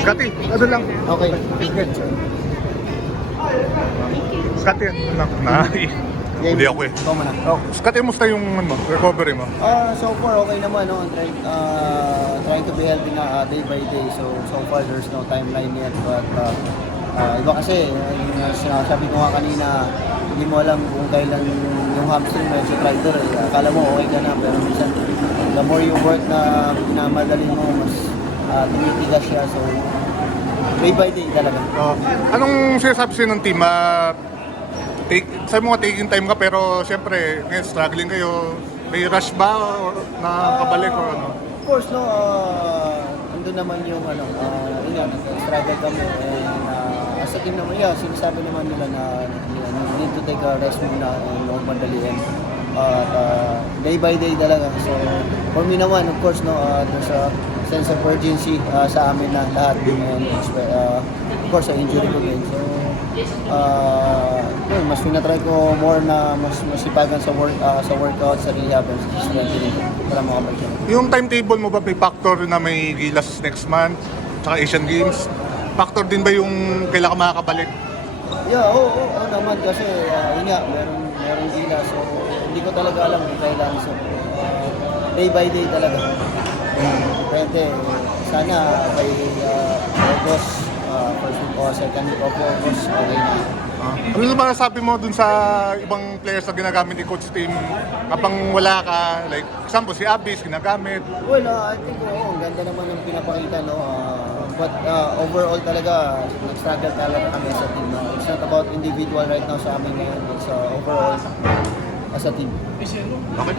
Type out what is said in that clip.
Scotty, ano lang? Okay. Scotty, ano lang? Hindi ako eh. Ikaw muna. Oh, Scotty, musta yung recovery mo? So far, okay naman. No? Trying to be healthy na day by day. So far, there's no timeline yet. But iba kasi, yung sinasabi ko nga kanina, hindi mo alam kung kailan yung hamstring medyo traitor. Akala mo okay ka na, pero minsan, the more you work na pinamadali mo, mas tumitigas siya. So, day by day talaga. Anong sinasabi sa'yo ng team? Sabi mo nga taking time ka pero siyempre ngayon struggling kayo. May rush ba o nakakabalik o ano? Of course, no, andun naman yung yun nga, nag-struggle kami. And as a team naman, sinasabi naman nila na need to take a rest muna and huwag madaliin. Day by day talaga. So, for me naman, of course, no, there's a sense of urgency sa amin na lahat. And of course, sa injury ko din. So, mas pinatry ko more na mas masipagan sa workout, sa rehab, and sa strengthening para makabalik siya. Yung timetable mo ba may factor na may Gilas next month tsaka Asian Games? Factor din ba yung kailan ka makakabalik? Yeah, oo naman kasi yun nga, meron gila. So, hindi ko talaga alam kung kailan. So, day by day talaga. Depende. Sana by August, first week o second week of August, okay na. Ano ba sabi mo dun sa ibang players na ginagamit ni Coach Team kapag wala ka? Like, example, si Abis ginagamit. Well, I think ang ganda naman ng pinapakita, no? But overall talaga, nag-struggle talaga kami sa team. No? It's not about individual right now sa amin ngayon. It's overall as a team. Okay.